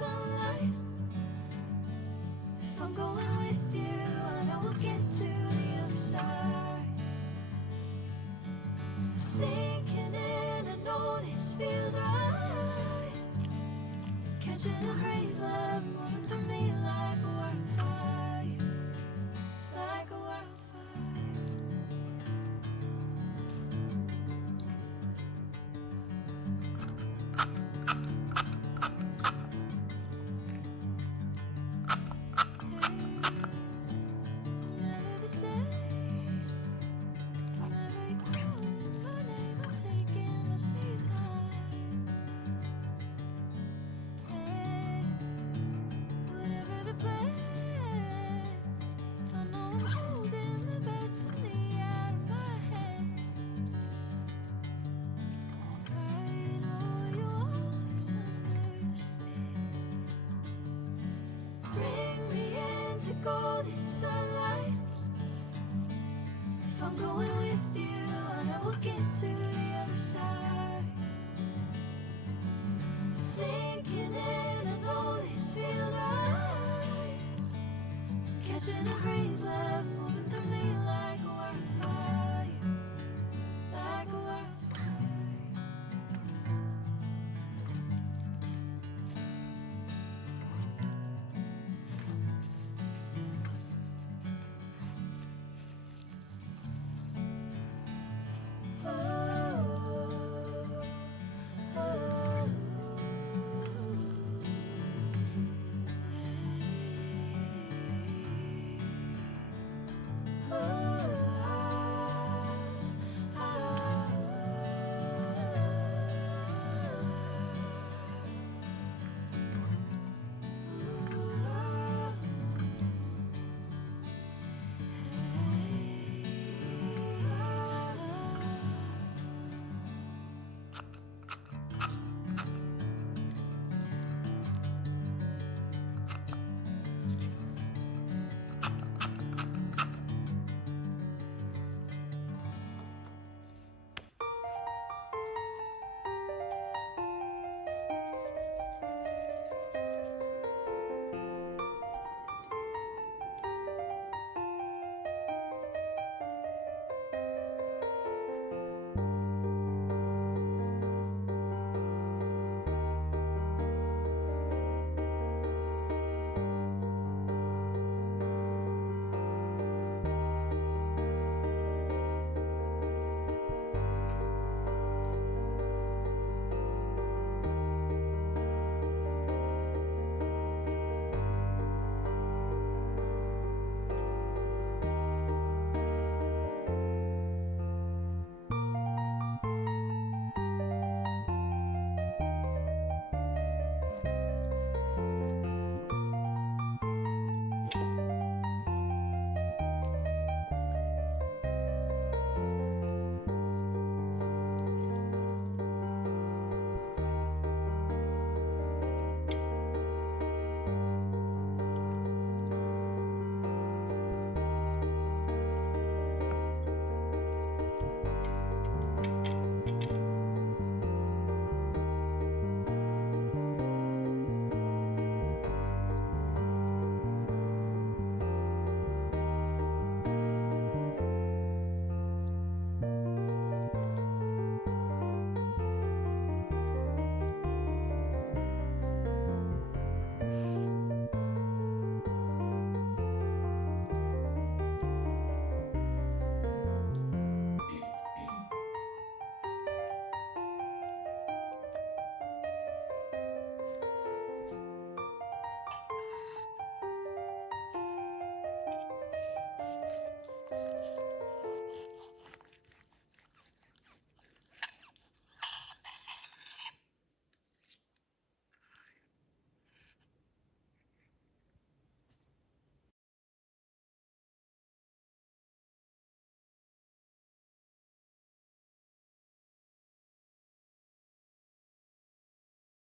sunlight. If I'm going with you, I know we'll get to the other side. Sinking in, I know this feels right. Catching a crazy love moving through me like a wildfire, like a wildfire. Never the same. Whenever you're calling my name, I'm taking my sweet time. Hey, whatever the plan, I know I'm holding the best of me out of my hand. I know you always understand. Bring me into golden sunlight. If I'm going with you, I know we'll get to the other side. Sinking in, I know this feels right. Catching a crazy love.